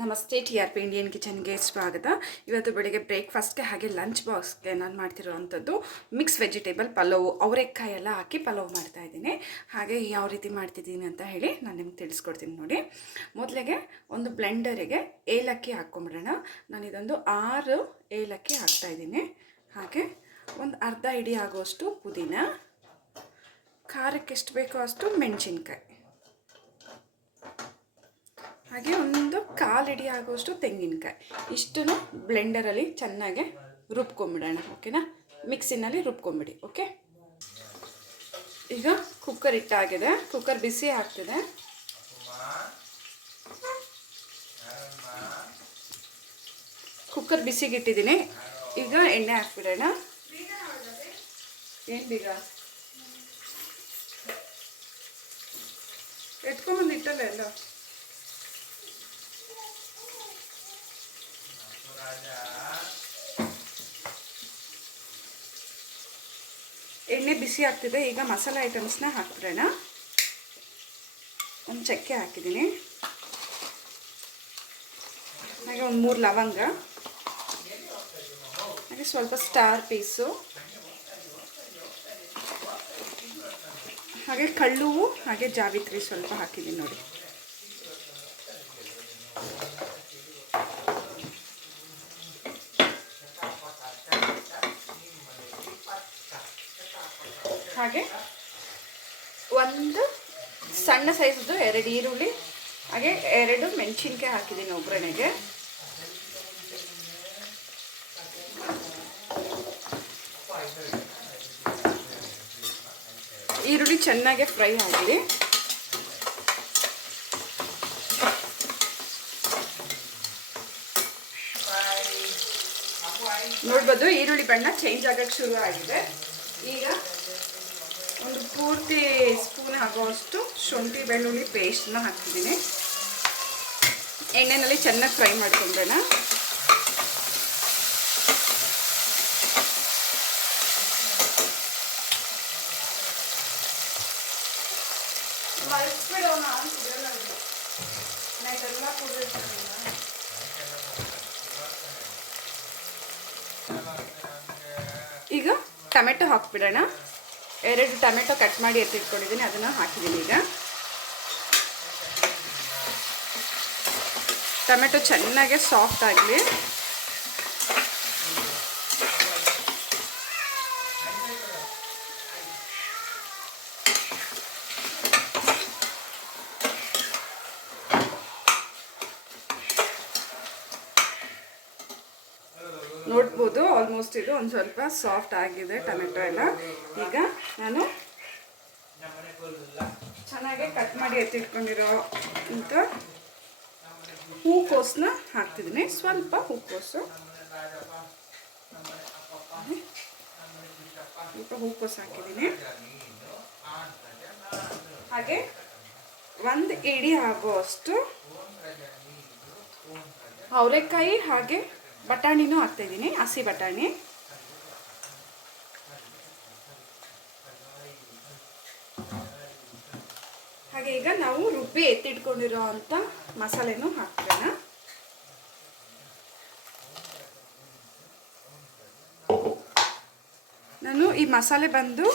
ನಮಸ್ತೆ TRP Indian ಕಿಚನ್ಗೆ ಸ್ವಾಗತ. ಇವತ್ತು ಬೆಳಿಗ್ಗೆ ಬ್ರೇಕ್ಫಾಸ್ಟ್ಗೆ ಹಾಗೆ ಲಂಚ್ ಬಾಕ್ಸ್ಗೆ ನಾನು ಮಾಡ್ತಿರೋವಂಥದ್ದು ಮಿಕ್ಸ್ ವೆಜಿಟೇಬಲ್ ಪಲಾವು, ಅವರೆಕಾಯಿ ಎಲ್ಲ ಹಾಕಿ ಪಲಾವ್ ಮಾಡ್ತಾಯಿದ್ದೀನಿ. ಹಾಗೆ ಯಾವ ರೀತಿ ಮಾಡ್ತಿದ್ದೀನಿ ಅಂತ ಹೇಳಿ ನಾನು ನಿಮ್ಗೆ ತಿಳಿಸ್ಕೊಡ್ತೀನಿ ನೋಡಿ. ಮೊದಲಿಗೆ ಒಂದು ಬ್ಲೆಂಡರಿಗೆ ಏಲಕ್ಕಿ ಹಾಕ್ಕೊಂಬಿಡೋಣ. ನಾನು ಇದೊಂದು 6 ಏಲಕ್ಕಿ ಹಾಕ್ತಾಯಿದ್ದೀನಿ. ಹಾಗೆ ಒಂದು ಅರ್ಧ ಹಿಡಿ ಆಗುವಷ್ಟು ಪುದೀನ, ಖಾರಕ್ಕೆ ಎಷ್ಟು ಬೇಕೋ ಅಷ್ಟು ಮೆಣಸಿನ್ಕಾಯಿ, ಹಾಗೆ ಒಂದು 1/4 ಹಿಡಿ ಆಗುವಷ್ಟು ತೆಂಗಿನಕಾಯಿ. ಇಷ್ಟನ್ನು ಬ್ಲೆಂಡರಲ್ಲಿ ಚೆನ್ನಾಗಿ ರುಬ್ಕೊಂಬಿಡೋಣ. ಓಕೆನಾ, ಮಿಕ್ಸಿನಲ್ಲಿ ರುಬ್ಕೊಂಬಿಡಿ. ಓಕೆ, ಈಗ ಕುಕ್ಕರ್ ಇಟ್ಟಾಗಿದೆ. ಕುಕ್ಕರ್ ಬಿಸಿ ಆಗ್ತಿದೆ. ಕುಕ್ಕರ್ ಬಿಸಿಗಿಟ್ಟಿದ್ದೀನಿ. ಈಗ ಎಣ್ಣೆ ಹಾಕ್ಬಿಡೋಣ. ಏನು ಬೀಗ ಎತ್ಕೊಂಬಂದು ಇಟ್ಟಲ್ಲ ಎಲ್ಲ. ಎಣ್ಣೆ ಬಿಸಿ ಆಗ್ತಿದೆ. ಈಗ ಮಸಾಲೆ ಐಟಮ್ಸ್ನ ಹಾಕ್ಬಿಡೋಣ. ಒಂದು ಚಕ್ಕೆ ಹಾಕಿದ್ದೀನಿ, ಹಾಗೆ ಒಂದು 3 ಲವಂಗ, ಹಾಗೆ ಸ್ವಲ್ಪ ಸ್ಟಾರ್ ಪೀಸು, ಹಾಗೆ ಕಳ್ಳುವು, ಹಾಗೆ ಜಾವಿತ್ರಿ ಸ್ವಲ್ಪ ಹಾಕಿದ್ದೀನಿ ನೋಡಿ. ಹಾಗೆ ಒಂದು ಸಣ್ಣ ಸೈಜ್ದು 2 ಈರುಳ್ಳಿ, ಹಾಗೆ 2 ಮೆಣಸಿನ್ಕಾಯಿ ಹಾಕಿದ್ದೀನಿ ಒಗ್ಗರಣೆಗೆ. ಈರುಳ್ಳಿ ಚೆನ್ನಾಗಿ ಫ್ರೈ ಆಗಲಿ. ನೋಡ್ಬೋದು ಈರುಳ್ಳಿ ಬಣ್ಣ ಚೇಂಜ್ ಆಗೋಕ್ಕೆ ಶುರು ಆಗಿದೆ. ಈಗ ಒಂದು ಪೂರ್ತಿ ಸ್ಪೂನ್ ಆಗುವಷ್ಟು ಶುಂಠಿ ಬೆಳ್ಳುಳ್ಳಿ ಪೇಸ್ಟ್ನ ಹಾಕ್ತಿದ್ದೀನಿ. ಎಣ್ಣೆಯಲ್ಲಿ ಚೆನ್ನಾಗಿ ಫ್ರೈ ಮಾಡ್ಕೊಂಡ್ಬೇಡ. ಈಗ ಟೊಮೆಟೊ ಹಾಕ್ಬಿಡೋಣ. 2 ಟೊಮೆಟೊ ಕಟ್ ಮಾಡಿ ಎತ್ತಿಟ್ಕೊಂಡಿದ್ದೀನಿ, ಅದನ್ನು ಹಾಕಿದ್ದೀನಿ. ಈಗ ಟೊಮೆಟೊ ಚೆನ್ನಾಗಿ ಸಾಫ್ಟ್ ಆಗಲಿ. ನೋಡ್ಬೋದು ಆಲ್ಮೋಸ್ಟ್ ಇದು ಒಂದು ಸ್ವಲ್ಪ ಸಾಫ್ಟ್ ಆಗಿದೆ ಟೊಮೆಟೊ ಎಲ್ಲ. ಈಗ ನಾನು ಚೆನ್ನಾಗಿ ಕಟ್ ಮಾಡಿ ಎತ್ತಿಟ್ಕೊಂಡಿರೋ ಇಂಥ ಹೂಕೋಸನ್ನ ಹಾಕ್ತಿದ್ದೀನಿ. ಸ್ವಲ್ಪ ಹೂಕೋಸು, ಸ್ವಲ್ಪ ಹೂಕೋಸು ಹಾಕಿದ್ದೀನಿ. ಹಾಗೆ 1 ಹಿಡಿ ಆಗುವಷ್ಟು ಅವರೆಕಾಯಿ, ಹಾಗೆ ಬಟಾಣಿನೂ ಹಾಕ್ತಾಯಿದ್ದೀನಿ, ಹಸಿ ಬಟಾಣಿ. ಹಾಗೆ ಈಗ ನಾವು ರುಬ್ಬಿ ಎತ್ತಿಟ್ಕೊಂಡಿರೋ ಅಂಥ ಮಸಾಲೆನೂ ಹಾಕ್ಬಿಡೋಣ. ನಾನು ಈ ಮಸಾಲೆ ಬಂದು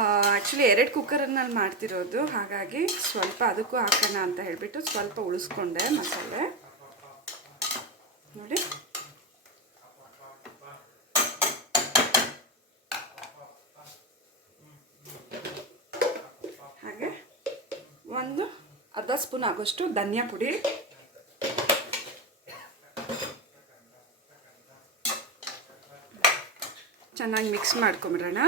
ಆ್ಯಕ್ಚುಲಿ 2 ಕುಕ್ಕರಲ್ಲಿ ಮಾಡ್ತಿರೋದು, ಹಾಗಾಗಿ ಸ್ವಲ್ಪ ಅದಕ್ಕೂ ಹಾಕೋಣ ಅಂತ ಹೇಳಿಬಿಟ್ಟು ಸ್ವಲ್ಪ ಉಳಿಸ್ಕೊಂಡೆ ಮಸಾಲೆ ನೋಡಿ. ಹಾಗೆ ಒಂದು ಅರ್ಧ ಸ್ಪೂನ್ ಆಗೋಷ್ಟು ಧನಿಯಾ ಪುಡಿ, ಚೆನ್ನಾಗಿ ಮಿಕ್ಸ್ ಮಾಡ್ಕೊಂಬಿಡೋಣ.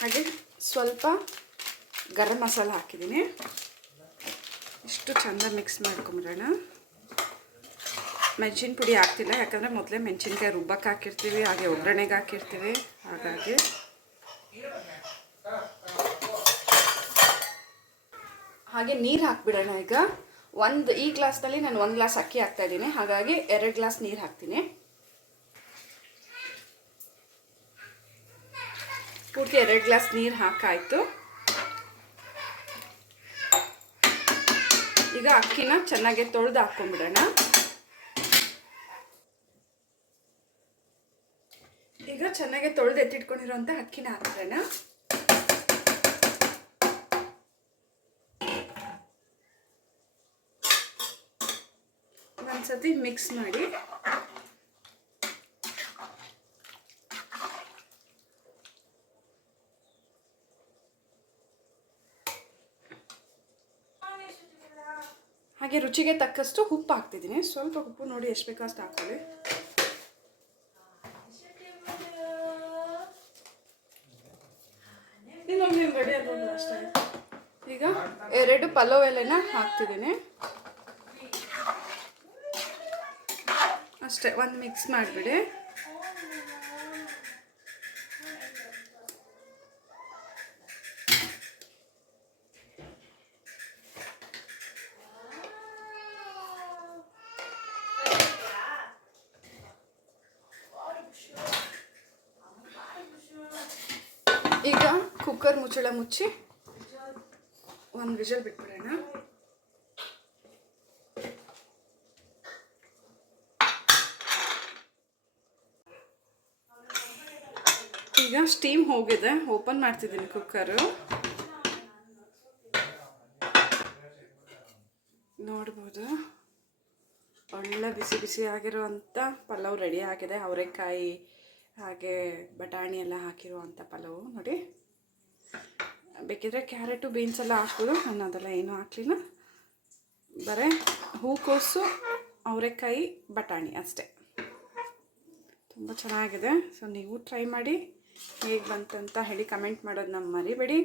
ಹಾಗೆ ಸ್ವಲ್ಪ ಗರಂ ಮಸಾಲ ಹಾಕಿದ್ದೀನಿ. ಇಷ್ಟು ಚೆಂದ ಮಿಕ್ಸ್ ಮಾಡ್ಕೊಂಬಿಡೋಣ. ಮೆಣಸಿನ ಪುಡಿ ಹಾಕ್ತಿಲ್ಲ, ಯಾಕಂದರೆ ಮೊದಲೇ ಮೆಣಸಿನ್ಕಾಯಿ ರುಬ್ಬಕ್ಕೆ ಹಾಕಿರ್ತೀವಿ, ಹಾಗೆ ಒಗ್ಗರಣೆಗೆ ಹಾಕಿರ್ತೀವಿ. ಹಾಗಾಗಿ ಹಾಗೆ ನೀರು ಹಾಕ್ಬಿಡೋಣ. ಈಗ ಈ ಗ್ಲಾಸ್ನಲ್ಲಿ ನಾನು 1 ಗ್ಲಾಸ್ ಅಕ್ಕಿ ಹಾಕ್ತಾಯಿದ್ದೀನಿ, ಹಾಗಾಗಿ 2 ಗ್ಲಾಸ್ ನೀರು ಹಾಕ್ತೀನಿ. ಪೂರ್ತಿ 2 ಗ್ಲಾಸ್ ನೀರು ಹಾಕಾಯಿತು. ಈಗ ಅಕ್ಕಿನ ಚೆನ್ನಾಗಿ ತೊಳೆದು ಹಾಕ್ಕೊಂಡ್ಬಿಡೋಣ. ಈಗ ಚೆನ್ನಾಗಿ ತೊಳೆದು ಎತ್ತಿಟ್ಕೊಂಡಿರೋಂಥ ಅಕ್ಕಿನ ಹಾಕ್ಬಿಡೋಣ. ಒಂದ್ಸತಿ ಮಿಕ್ಸ್ ಮಾಡಿ ಹಾಗೆ ರುಚಿಗೆ ತಕ್ಕಷ್ಟು ಉಪ್ಪು ಹಾಕ್ತಿದ್ದೀನಿ. ಸ್ವಲ್ಪ ಉಪ್ಪು ನೋಡಿ ಎಷ್ಟು ಬೇಕೋ ಅಷ್ಟು ಹಾಕೊಳ್ಳಿ. ಅಷ್ಟೇ. ಈಗ 2 ಪಲಾವ್ ಎಲೆನ ಹಾಕ್ತಿದ್ದೀನಿ ಅಷ್ಟೇ. ಒಂದು ಮಿಕ್ಸ್ ಮಾಡಿಬಿಡಿ. ಈಗ ಕುಕ್ಕರ್ ಮುಚ್ಚಳ ಮುಚ್ಚಿ 1 ವಿಷಲ್ ಬಿಟ್ಬಿಡೋಣ. ಈಗ ಸ್ಟೀಮ್ ಹೋಗಿದೆ. ಓಪನ್ ಮಾಡ್ತಿದ್ದೀನಿ ಕುಕ್ಕರು. ನೋಡ್ಬೋದು ಒಳ್ಳೆ ಬಿಸಿ ಬಿಸಿ ಆಗಿರುವಂಥ ಪಲಾವ್ ರೆಡಿ ಆಗಿದೆ. ಅವರೆಕಾಯಿ ಹಾಗೆ ಬಟಾಣಿ ಎಲ್ಲ ಹಾಕಿರುವಂಥ ಪಲಾವು ನೋಡಿ. ಬೇಕಿದ್ರೆ ಕ್ಯಾರೆಟು ಬೀನ್ಸ್ ಎಲ್ಲ ಹಾಕ್ಬೋದು. ನಾನು ಅದೆಲ್ಲ ಏನೂ ಹಾಕಲಿಲ್ಲ. ಬರೀ ಹೂಕೋಸು ಅವರೆಕಾಯಿ ಬಟಾಣಿ ಅಷ್ಟೇ. ತುಂಬ ಚೆನ್ನಾಗಿದೆ. ಸೊ ನೀವು ಟ್ರೈ ಮಾಡಿ, ಹೇಗೆ ಬಂತಂತ ಹೇಳಿ ಕಮೆಂಟ್ ಮಾಡೋದನ್ನ ಮರಿಬೇಡಿ.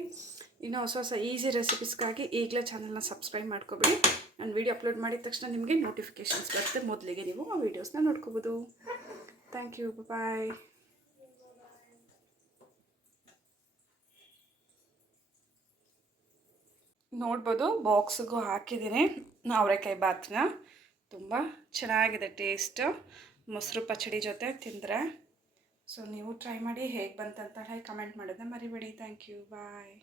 ಇನ್ನು ಹೊಸ ಹೊಸ ಈಸಿ ರೆಸಿಪೀಸ್ಗಾಗಿ ಈಗಲೇ ಚಾನಲ್ನ ಸಬ್ಸ್ಕ್ರೈಬ್ ಮಾಡ್ಕೊಬೇಡಿ. ನಾನು ವೀಡಿಯೋ ಅಪ್ಲೋಡ್ ಮಾಡಿದ ತಕ್ಷಣ ನಿಮಗೆ ನೋಟಿಫಿಕೇಷನ್ಸ್ ಬರುತ್ತೆ. ಮೊದಲಿಗೆ ನೀವು ಆ ವೀಡಿಯೋಸ್ನ ನೋಡ್ಕೋಬೋದು. Thank you. ಬಾಯ್. ನೋಡ್ಬೋದು ಬಾಕ್ಸಿಗೂ ಹಾಕಿದ್ದೀನಿ ಅವರೆಕಾಯಿ ಬಾತನ್ನ. ತುಂಬ ಚೆನ್ನಾಗಿದೆ ಟೇಸ್ಟ್. ಮೊಸರು ಪಚ್ಚಡಿ ಜೊತೆ ತಿಂದರೆ. ಸೊ ನೀವು ಟ್ರೈ ಮಾಡಿ, ಹೇಗೆ ಬಂತಂತ ಹೇಳಿ ಕಮೆಂಟ್ ಮಾಡೋದನ್ನ ಮರಿಬೇಡಿ. Thank you. ಬಾಯ್.